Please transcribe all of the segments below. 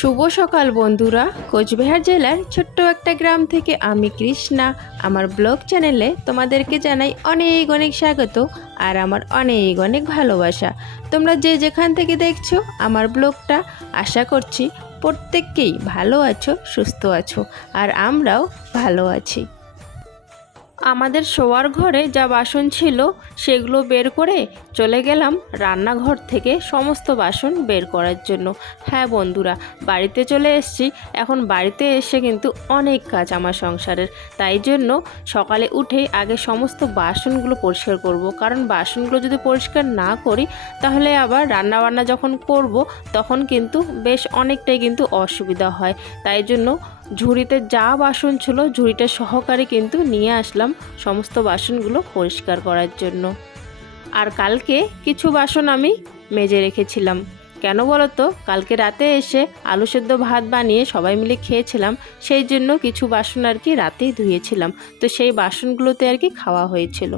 শুভ সকাল বন্ধুরা। কোচবিহার জেলার ছোট্ট একটা গ্রাম থেকে আমি কৃষ্ণা। আমার ব্লগ চ্যানেলে তোমাদেরকে জানাই অনেক অনেক স্বাগত আর আমার অনেক অনেক ভালোবাসা। তোমরা যে যেখান থেকে দেখছ আমার ব্লগটা, আশা করছি প্রত্যেককেই ভালো আছো, সুস্থ আছো আর আমরাও ভালো আছি। আমাদের শোয়ার ঘরে যা বাসন ছিল সেগুলো বের করে চলে গেলাম রান্নাঘর থেকে সমস্ত বাসন বের করার জন্য। হ্যাঁ বন্ধুরা, বাড়িতে চলে এসেছি। এখন বাড়িতে এসে কিন্তু অনেক কাজ আমার সংসারের। তাই জন্য সকালে উঠেই আগে সমস্ত বাসনগুলো পরিষ্কার করব। কারণ বাসনগুলো যদি পরিষ্কার না করি, তাহলে আবার রান্না বান্না যখন করব, তখন কিন্তু বেশ অনেকটাই কিন্তু অসুবিধা হয়। তাই জন্য ঝুড়িতে যা বাসন ছিল, ঝুড়িটা সহকারে কিন্তু নিয়ে আসলাম সমস্ত বাসনগুলো পরিষ্কার করার জন্য। আর কালকে কিছু বাসন আমি মেজে রেখেছিলাম। কেন বলো তো কালকে রাতে এসে আলু সেদ্ধ ভাত বানিয়ে সবাই মিলে খেয়েছিলাম, সেই জন্য কিছু বাসন আর কি রাতেই ধুয়েছিলাম। তো সেই বাসনগুলোতে আর কি খাওয়া হয়েছিল।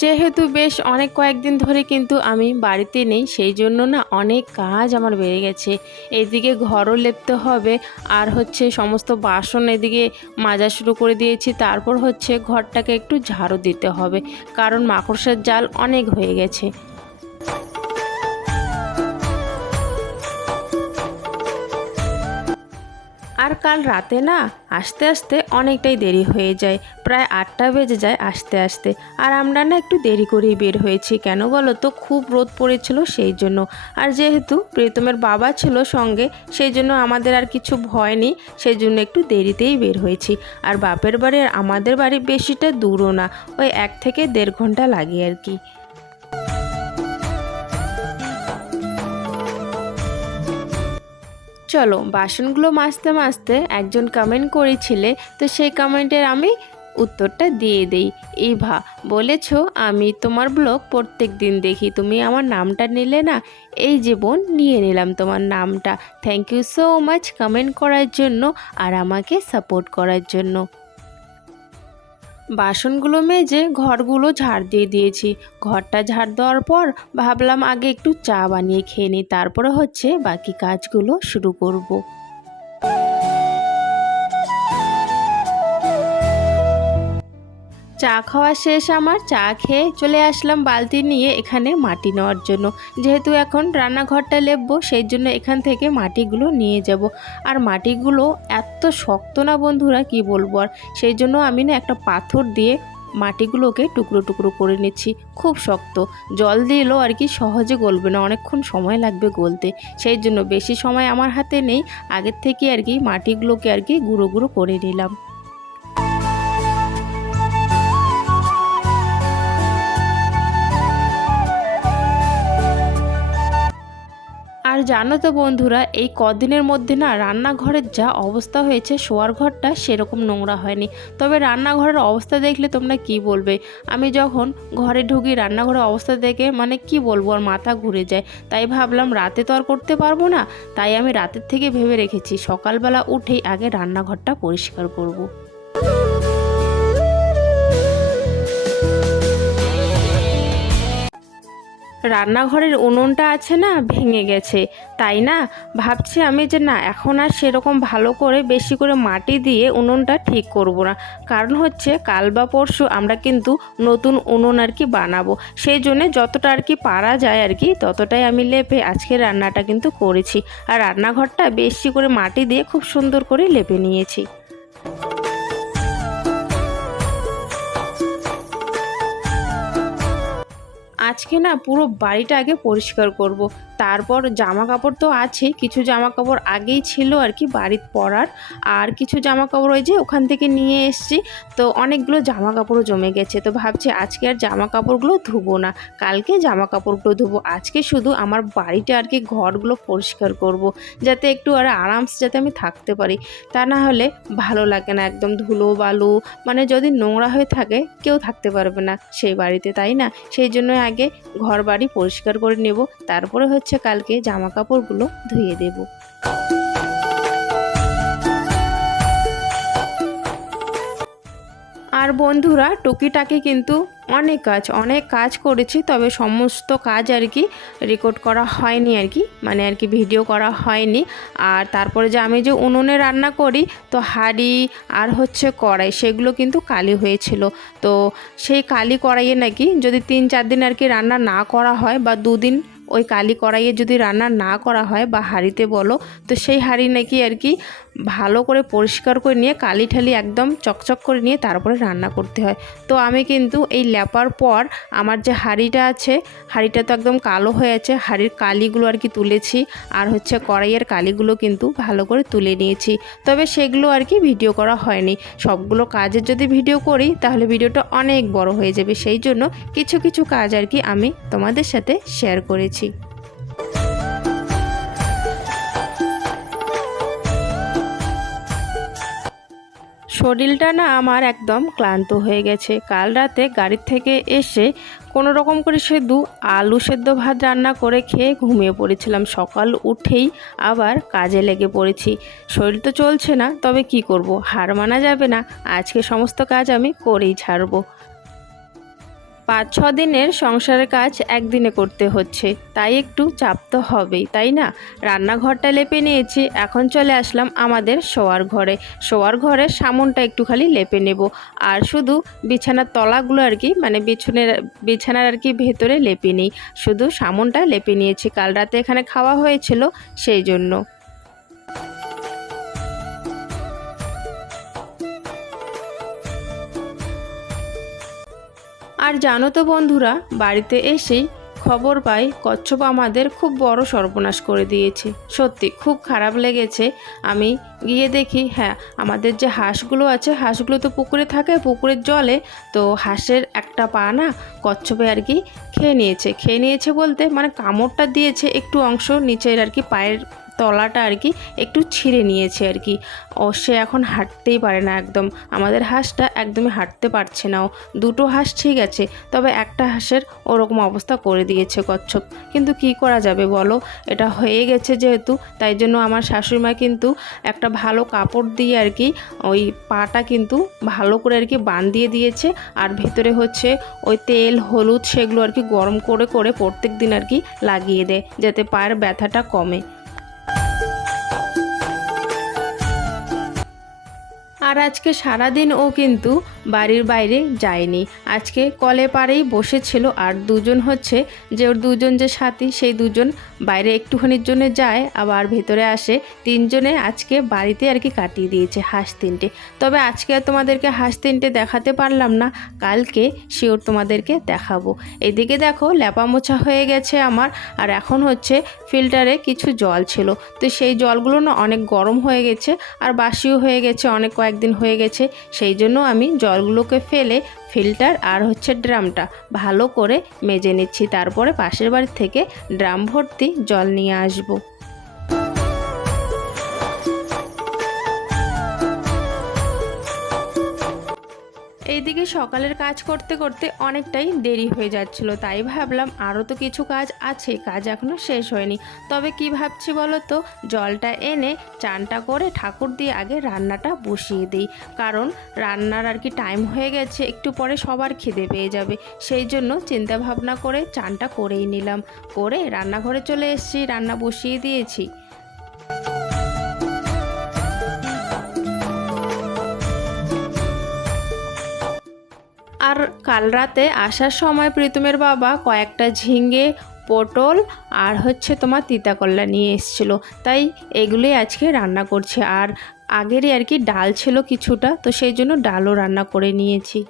যেহেতু বেশ অনেক কয়েকদিন ধরে কিন্তু আমি বাড়িতে নেই, সেই জন্য না অনেক কাজ আমার বেড়ে গেছে। এদিকে ঘরও লেপতে হবে, আর হচ্ছে সমস্ত বাসন এদিকে মাজা শুরু করে দিয়েছি, তারপর হচ্ছে ঘরটাকে একটু ঝাড়ু দিতে হবে, কারণ মাকড়সার জাল অনেক হয়ে গেছে। আর কাল রাতে না, আসতে আসতে অনেকটাই দেরি হয়ে যায়। প্রায় আটটা বেজে যায় আসতে আসতে। আর আমরা না একটু দেরি করেই বের হয়েছি। কেন বলো তো, খুব রোদ পড়েছিল সেই জন্য। আর যেহেতু প্রীতমের বাবা ছিল সঙ্গে, সেই জন্য আমাদের আর কিছু ভয় নেই। সেই জন্য একটু দেরিতেই বের হয়েছি। আর বাপের বাড়ি আর আমাদের বাড়ি বেশিটা দূরও না, ওই এক থেকে দেড় ঘণ্টা লাগে আর কি। চলো, বাসনগুলো মাজতে মাজতে একজন কমেন্ট করেছিলে, তো সেই কমেন্টের আমি উত্তরটা দিয়ে দেই। ইভা, বলেছ, আমি তোমার ব্লগ প্রত্যেক দিন দেখি, তুমি আমার নামটা নিলে না? এই জীবন নিয়ে নিলাম তোমার নামটা। Thank you so much comment করার জন্য আর আমাকে সাপোর্ট করার জন্য। বাসনগুলো মেজে ঘরগুলো ঝাড় দিয়ে দিয়েছি ঘরটা ঝাড় দেওয়ার পর ভাবলাম আগে একটু চা বানিয়ে খেয়ে নিই, তারপরে হচ্ছে বাকি কাজগুলো শুরু করব। চা খাওয়া শেষ আমার, চা খেয়ে চলে আসলাম বালতি নিয়ে এখানে মাটি নেওয়ার জন্য। যেহেতু এখন রান্নাঘরটা লেপবো, সেই জন্য এখান থেকে মাটিগুলো নিয়ে যাব। আর মাটিগুলো এত শক্ত না বন্ধুরা, কি বলব আর? সেই জন্য আমি না একটা পাথর দিয়ে মাটিগুলোকে টুকরো টুকরো করে নিচ্ছি। খুব শক্ত। জল দিলেও আর কি সহজে গলবে না, অনেকক্ষণ সময় লাগবে গলতে। সেই জন্য বেশি সময় আমার হাতে নেই, আগের থেকে আর কি মাটিগুলোকে আর কি গুঁড়ো গুঁড়ো করে নিলাম। জানো তো বন্ধুরা, এই কদিনের মধ্যে না রান্নাঘরের যা অবস্থা হয়েছে, শোয়ার ঘরটা সেরকম নোংরা হয়নি। তবে রান্নাঘরের অবস্থা দেখলে তোমরা কি বলবে? আমি যখন ঘরে ঢুকি, রান্নাঘরের অবস্থা দেখে মানে কি বলব, আর মাথা ঘুরে যায়। তাই ভাবলাম রাতে তো আর করতে পারব না, তাই আমি রাতের থেকে ভেবে রেখেছি, সকালবেলা উঠেই আগে রান্নাঘরটা পরিষ্কার করব। রান্নাঘরের উনুনটা আছে না, ভেঙে গেছে। তাই না? ভাবছি আমি যে না, এখন আর সেরকম ভালো করে বেশি করে মাটি দিয়ে উনুনটা ঠিক করব না। কারণ হচ্ছে কাল বা পরশু আমরা কিন্তু নতুন উনুন আর কি বানাবো। সেই জন্যে যতটা আর কি পারা যায় আর কি, ততটাই আমি লেপে আজকে রান্নাটা কিন্তু করেছি। আর রান্নাঘরটা বেশি করে মাটি দিয়ে খুব সুন্দর করে লেপে নিয়েছি। আজকে না পুরো বাড়িটা আগে পরিষ্কার করব। তারপর জামা কাপড় তো আছে, কিছু জামা কাপড় আগেই ছিল আর কি বাড়ির পরার, আর কিছু জামা কাপড় ওই যে ওখান থেকে নিয়ে এসছি তো অনেকগুলো জামা কাপড়ও জমে গেছে, তো ভাবছি আজকে আর জামা কাপড়গুলো ধুবো না, কালকে জামা কাপড়গুলো ধুবো, আজকে শুধু আমার বাড়িটা আর কি ঘরগুলো পরিষ্কার করব। যাতে একটু আর আরামসে যাতে আমি থাকতে পারি তা না হলে ভালো লাগে না, একদম ধুলো বালু মানে যদি নোংরা হয়ে থাকে, কেউ থাকতে পারবে না সেই বাড়িতে, তাই না সেই জন্য আগে ঘর বাড়ি পরিষ্কার করে নেব। তারপরে হচ্ছে কালকে জামা কাপড়গুলো ধুয়ে দেব। আর বন্ধুরা, টুকিটাকি কিন্তু অনেক কাজ অনেক কাজ করেছি, তবে সমস্ত কাজ আর কি রেকর্ড করা হয়নি আর কি মানে আর কি ভিডিও করা হয়নি। আর তারপরে যে আমি যে উনুনে রান্না করি, তো হাঁড়ি আর হচ্ছে কড়াই, সেগুলো কিন্তু কালি হয়েছিল। তো সেই কালি কড়াইয়ে নাকি যদি তিন চার দিন আর কি রান্না না করা হয় বা দুদিন ওই কালি কড়াইয়ে যদি রান্না না করা হয় বা হাঁড়িতে বলো, তো সেই হাঁড়ি নাকি আর কি ভালো করে পরিষ্কার করে নিয়ে কালি ঠালি একদম চকচক করে নিয়ে তারপরে রান্না করতে হয়। তো আমি কিন্তু এই ল্যাপার পর আমার যে হাঁড়িটা আছে, হাঁড়িটা তো একদম কালো হয়ে আছে, হাঁড়ির কালিগুলো আর কি তুলেছি আর হচ্ছে কড়াইয়ের কালিগুলো কিন্তু ভালো করে তুলে নিয়েছি। তবে সেগুলো আর কি ভিডিও করা হয়নি। সবগুলো কাজের যদি ভিডিও করি, তাহলে ভিডিওটা অনেক বড় হয়ে যাবে। সেই জন্য কিছু কিছু কাজ আর কি আমি তোমাদের সাথে শেয়ার করেছি। শরীরটা না আমার একদম ক্লান্ত হয়ে গেছে। কাল রাতে গাড়ির থেকে এসে কোনো রকম করে শুধু আলু সেদ্ধ ভাত রান্না করে খেয়ে ঘুমিয়ে পড়েছিলাম। সকাল উঠেই আবার কাজে লেগে পড়েছি। শরীর তো চলছে না, তবে কি করব? হার মানা যাবে না। আজকে সমস্ত কাজ আমি করেই ছাড়বো। পাঁচ, ছ দিনের সংসারের কাজ একদিনে করতে হচ্ছে। তাই একটু চাপ তো হবেই, তাই না? রান্নাঘরটা লেপে নিয়েছি, এখন চলে আসলাম আমাদের শোয়ার ঘরে। শোয়ার ঘরের সামনটা একটু খালি লেপে নেব। আর শুধু বিছানার তলাগুলো আর কি মানে বিছনের, বিছানার আর কি ভেতরে লেপে নিই। শুধু সামনটা লেপে নিয়েছি, কাল রাতে এখানে খাওয়া হয়েছিল সেই জন্য। আর জানো তো বন্ধুরা, বাড়িতে এসেই খবর পাই, কচ্ছপ আমাদের খুব বড় সর্বনাশ করে দিয়েছে। সত্যি, খুব খারাপ লেগেছে। আমি গিয়ে দেখি হ্যাঁ আমাদের যে হাঁসগুলো আছে, হাঁসগুলো তো পুকুরে থাকে, পুকুরের জলে, তো হাঁসের একটা পা না কচ্ছপে আর কি খেয়ে নিয়েছে। খেয়ে নিয়েছে বলতে মানে কামড়টা দিয়েছে একটু অংশ, নিচের আর কি পায়ের তলাটা আর কি একটু ছিঁড়ে নিয়েছে আর কি। ও, সে এখন হাঁটতেই পারে না একদম। আমাদের হাঁসটা একদমই হাঁটতে পারছে না ও। দুটো হাঁস ঠিক আছে, তবে একটা হাঁসের ওরকম অবস্থা করে দিয়েছে কচ্ছপ। কিন্তু কি করা যাবে বলো? এটা হয়ে গেছে যেহেতু, তাই জন্য আমার শাশুড়িমা কিন্তু একটা ভালো কাপড় দিয়ে আর কি ওই পাটা কিন্তু ভালো করে আর কি বান্ধিয়ে দিয়েছে। আর ভেতরে হচ্ছে ওই তেল, হলুদ সেগুলো আর কি গরম করে করে প্রত্যেক দিন আর কি লাগিয়ে দেয়, যাতে পায়ের ব্যথাটা কমে। আর আজকে সারাদিন ও কিন্তু বাড়ির বাইরে যায়নি। আজকে কলে পাড়েই বসেছিল আর দুজন হচ্ছে যে ওর দুজন যে সাথী, সেই দুজন বাইরে একটুখানির জন্য যায়, আবার ভেতরে আসে। তিনজনে আজকে বাড়িতে আর কি কাটিয়ে দিয়েছে হাঁস তিনটে। তবে আজকে আর তোমাদেরকে হাঁস তিনটে দেখাতে পারলাম না। কালকে শিওর তোমাদেরকে দেখাবো। এদিকে দেখো ল্যাপা মোছা হয়ে গেছে আমার, আর এখন হচ্ছে ফিল্টারে কিছু জল ছিল। তো সেই জলগুলো না অনেক গরম হয়ে গেছে, আর বাসিও হয়ে গেছে, অনেক কয়েকদিন হয়ে গেছে। সেই জন্য আমি জলগুলোকে ফেলে ফিল্টার আর হচ্ছে ড্রামটা ভালো করে মেজে নিচ্ছি। তারপরে পাশের বাড়ি থেকে ড্রাম ভর্তি জল নিয়ে আসব। এইদিকে সকালের কাজ করতে করতে অনেকটাই দেরি হয়ে যাচ্ছিল, তাই ভাবলাম আরও তো কিছু কাজ আছে, কাজ এখনও শেষ হয়নি। তবে কি ভাবছি বলো তো? জলটা এনে চানটা করে ঠাকুর দিয়ে আগে রান্নাটা বসিয়ে দিই। কারণ রান্নার আর কি টাইম হয়ে গেছে, একটু পরে সবার খিদে পেয়ে যাবে। সেই জন্য চিন্তা ভাবনা করে চানটা করেই নিলাম। করে রান্নাঘরে চলে এসেছি, রান্না বসিয়ে দিয়েছি। আর কাল রাতে আসার সময় প্রীতমের বাবা কয়েকটা ঝিঙ্গে পটল আর হচ্ছে তোমার তিতাকল্লা নিয়ে এসেছিল। তাই এগুলোই আজকে রান্না করছে। আর আগেরই আর কি ডাল ছিল কিছুটা, তো সেই জন্য ডালও রান্না করে নিয়েছি।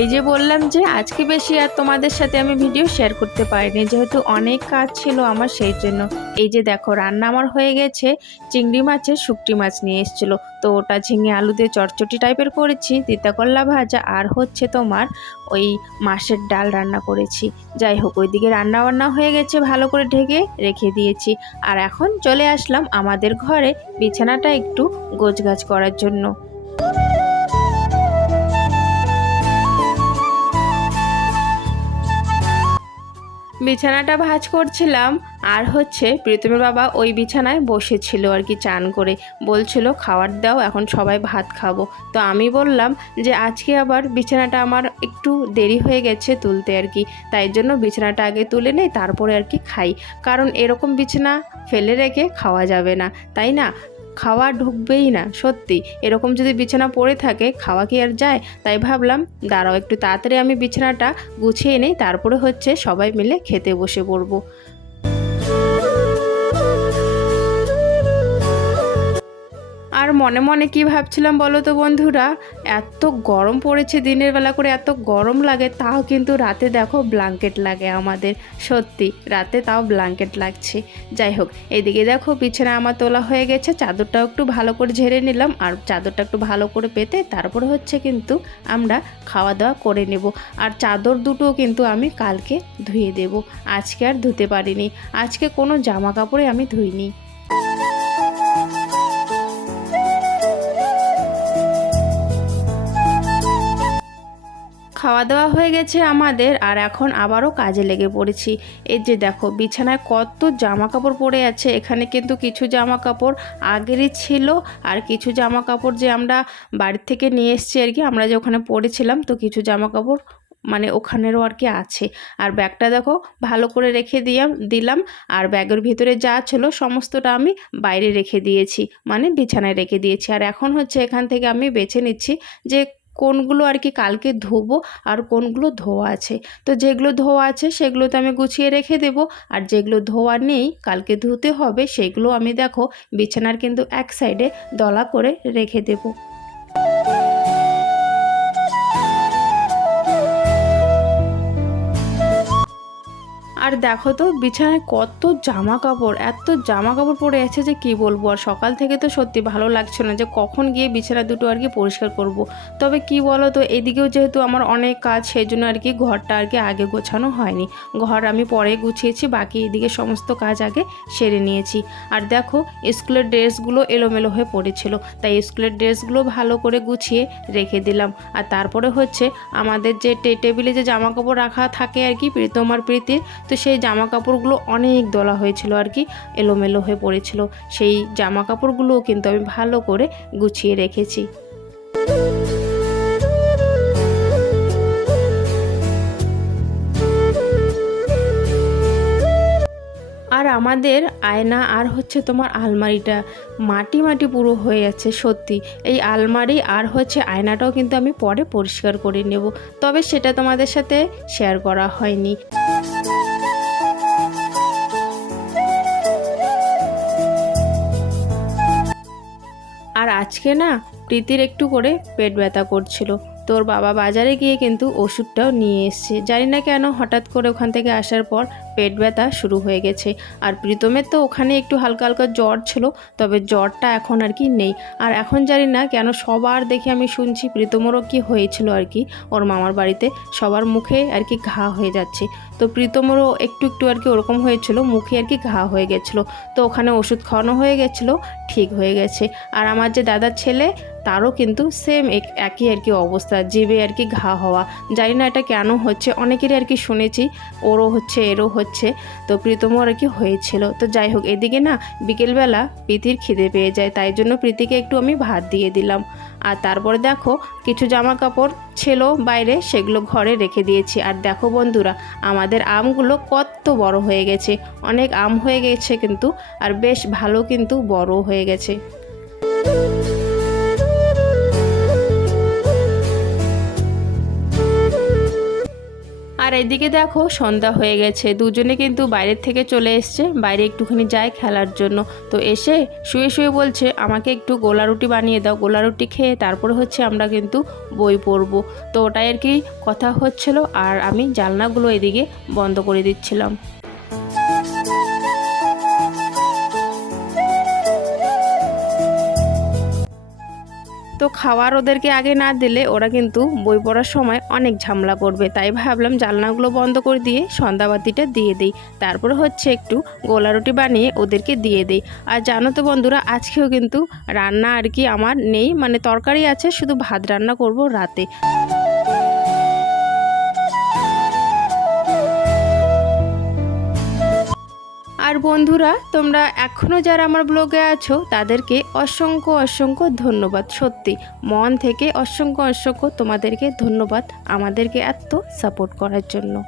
এই যে বললাম যে আজকে বেশি আর তোমাদের সাথে আমি ভিডিও শেয়ার করতে পারিনি, যেহেতু অনেক কাজ ছিল আমার সেই জন্য। এই যে দেখো, রান্না আমার হয়ে গেছে, চিংড়ি মাছের শুকটি মাছ নিয়ে এসেছিল। তো ওটা ঝিঙে আলু দিয়ে চটচটি টাইপের করেছি তিতাকল্লা ভাজা, আর হচ্ছে তোমার ওই মাছের ডাল রান্না করেছি। যাই হোক, ওইদিকে রান্না বান্না হয়ে গেছে, ভালো করে ঢেকে রেখে দিয়েছি। আর এখন চলে আসলাম আমাদের ঘরে, বিছানাটা একটু গোছগাছ করার জন্য। বিছানাটা ভাজ করছিলাম, আর হচ্ছে প্রীতমের বাবা ওই বিছানায় বসেছিল আর কি চান করে। বলছিল, খাবার দাও, এখন সবাই ভাত খাব। তো আমি বললাম যে, আজকে আবার বিছানাটা আমার একটু দেরি হয়ে গেছে তুলতে আর কি। তাই জন্য বিছানাটা আগে তুলে নেই, তারপরে আর কি খাই। কারণ এরকম বিছানা ফেলে রেখে খাওয়া যাবে না, তাই না? খাওয়া ঢুকবেই না, সত্যি। এরকম যদি বিছানা পড়ে থাকে, খাওয়া কি আর যায়? তাই ভাবলাম, দাঁড়াও একটু তাড়াতাড়ি আমি বিছানাটা গুছিয়ে নেই, তারপরে হচ্ছে সবাই মিলে খেতে বসে পড়ব। আর মনে মনে কি ভাবছিলাম বলো তো বন্ধুরা? এত গরম পড়েছে দিনের বেলা করে, এত গরম লাগে, তাও কিন্তু রাতে দেখো ব্ল্যাঙ্কেট লাগে আমাদের। সত্যি, রাতে তাও ব্ল্যাঙ্কেট লাগছে। যাই হোক, এদিকে দেখো বিছানা আমার তোলা হয়ে গেছে, চাদরটাও একটু ভালো করে ঝেড়ে নিলাম, আর চাদরটা একটু ভালো করে পেতে তারপরে হচ্ছে কিন্তু আমরা খাওয়া দাওয়া করে নেব। আর চাদর দুটো কিন্তু আমি কালকে ধুয়ে দেব, আজকে আর ধুতে পারিনি। আজকে কোনো জামা কাপড়ে আমি ধুইনি। খাওয়া দাওয়া হয়ে গেছে আমাদের, আর এখন আবারও কাজে লেগে পড়েছি। এই যে দেখো, বিছানায় কত জামা কাপড় পরে আছে। এখানে কিন্তু কিছু জামা কাপড় আগেরই ছিল, আর কিছু জামা কাপড় যে আমরা বাড়ির থেকে নিয়ে এসেছি আর কি, আমরা যে ওখানে পরেছিলাম তো কিছু জামা কাপড় মানে ওখানেরও আর কি আছে। আর ব্যাগটা দেখো, ভালো করে রেখে দিয়াম, দিলাম, আর ব্যাগের ভিতরে যা ছিল সমস্তটা আমি বাইরে রেখে দিয়েছি মানে বিছানায় রেখে দিয়েছি। আর এখন হচ্ছে এখান থেকে আমি বেছে নিচ্ছি যে কোনগুলো আর কি কালকে ধোবো আর কোনগুলো ধোয়া আছে। তো যেগুলো ধোয়া আছে সেগুলো তো আমি গুছিয়ে রেখে দেব। আর যেগুলো ধোয়া নেই কালকে ধুতে হবে সেগুলো আমি দেখো বিছানার কিন্তু এক সাইডে দলা করে রেখে দেবো। আর দেখো তো, বিছানায় কত জামা কাপড় এত জামা কাপড় পরে আছে যে কি বলব? আর সকাল থেকে তো সত্যি ভালো লাগছে না যে কখন গিয়ে বিছানা দুটো আর কি পরিষ্কার করব। তবে কি বলো তো এদিকেও যেহেতু আমার অনেক কাজ, সেই জন্য আর কি ঘরটা আর কি আগে গোছানো হয়নি। ঘর আমি পরে গুছিয়েছি, বাকি এদিকে সমস্ত কাজ আগে সেরে নিয়েছি। আর দেখো, স্কুলের ড্রেসগুলো এলোমেলো হয়ে পড়েছিল, তাই স্কুলের ড্রেসগুলো ভালো করে গুছিয়ে রেখে দিলাম। আর তারপরে হচ্ছে, আমাদের যে টেবিলে যে জামা কাপড় রাখা থাকে আর কি, প্রীতম আর প্রীতির তো সেই জামা কাপড়গুলো অনেক দলা হয়েছিল আর কি, এলোমেলো হয়ে পড়েছিল। সেই জামা কাপড়গুলোও কিন্তু আমি ভালো করে গুছিয়ে রেখেছি। আর আমাদের আয়না আর হচ্ছে তোমার আলমারিটা, মাটি মাটি পুরো হয়ে যাচ্ছে সত্যি। এই আলমারি আর হচ্ছে আয়নাটাও কিন্তু আমি পরে পরিষ্কার করে নেব। তবে সেটা তোমাদের সাথে শেয়ার করা হয়নি। আর আজকে না প্রীতির একটু করে পেট ব্যথা করছিল। তোর বাবা বাজারে গিয়ে কিন্তু ওষুধটাও নিয়ে এসছে। জানি না কেন হঠাৎ করে ওখান থেকে আসার পর পেট ব্যথা শুরু হয়ে গেছে। আর প্রীতমের তো ওখানে একটু হালকা হালকা জ্বর ছিল, তবে জ্বরটা এখন আর কি নেই। আর এখন জানি না কেন সবার দেখে আমি শুনছি প্রীতমেরও কি হয়েছিল আর কি। ওর মামার বাড়িতে সবার মুখে আর কি ঘা হয়ে যাচ্ছে। তো প্রীতমেরও একটু একটু আর কি ওরকম হয়েছিল, মুখে আর কি ঘা হয়ে গেছিল। তো ওখানে ওষুধ খাওয়ানো হয়ে গেছিল, ঠিক হয়ে গেছে। আর আমার যে দাদার ছেলে তারও কিন্তু সেম একই আর কি অবস্থা জিভে আর কি ঘা হওয়া। জানি না এটা কেন হচ্ছে, অনেকেরই আর কি শুনেছি, ওরও হচ্ছে, এরও হচ্ছে, তো প্রীতমও আর কি হয়েছিল। তো যাই হোক, এদিকে না বিকেলবেলা প্রীতির খিদে পেয়ে যায়, তাই জন্য প্রীতিকে একটু আমি ভাত দিয়ে দিলাম। আর তারপরে দেখো, কিছু জামা কাপড় ছিল বাইরে, সেগুলো ঘরে রেখে দিয়েছি। আর দেখো বন্ধুরা, আমাদের আমগুলো কত বড় হয়ে গেছে। অনেক আম হয়ে গেছে কিন্তু, আর বেশ ভালো কিন্তু বড় হয়ে গেছে। আর এদিকে দেখো সন্ধ্যা হয়ে গেছে। দুজনে কিন্তু বাইরের থেকে চলে এসছে। বাইরে একটুখানি যায় খেলার জন্য। তো এসে শুয়ে শুয়ে বলছে, আমাকে একটু গোলা রুটি বানিয়ে দাও। গোলা রুটি খেয়ে তারপরে হচ্ছে আমরা কিন্তু বই পড়ব। তো ওটাই আর কি কথা হচ্ছিল। আর আমি জানলাগুলো এদিকে বন্ধ করে দিচ্ছিলাম। তো খাওয়ার ওদেরকে আগে না দিলে ওরা কিন্তু বই পড়ার সময় অনেক ঝামেলা করবে। তাই ভাবলাম জানলাগুলো বন্ধ করে দিয়ে সন্ধ্যাবাতিটা দিয়ে দিই। তারপরে হচ্ছে একটু গোলা রুটি বানিয়ে ওদেরকে দিয়ে দিই। আর জানো তো বন্ধুরা, আজকেও কিন্তু রান্না আর কি আমার নেই। মানে তরকারি আছে, শুধু ভাত রান্না করব রাতে। বন্ধুরা, তোমরা এখনও যারা আমার ব্লগে আছো, তাদেরকে অসংখ্য অসংখ্য ধন্যবাদ। সত্যি, মন থেকে অসংখ্য অসংখ্য তোমাদেরকে ধন্যবাদ, আমাদেরকে এত সাপোর্ট করার জন্য।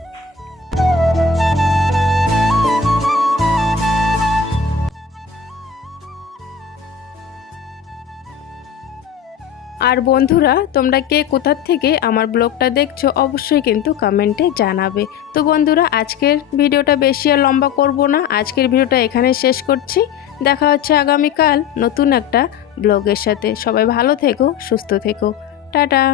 আর বন্ধুরা, তোমরা কে কোথার থেকে আমার ব্লগটা দেখছ অবশ্যই কিন্তু কমেন্টে জানাবে। তো বন্ধুরা, আজকের ভিডিওটা বেশি আর লম্বা করব না। আজকের ভিডিওটা এখানে শেষ করছি। দেখা হচ্ছে আগামীকাল নতুন একটা ব্লগের সাথে। সবাই ভালো থেকো, সুস্থ থেকো। টাটা।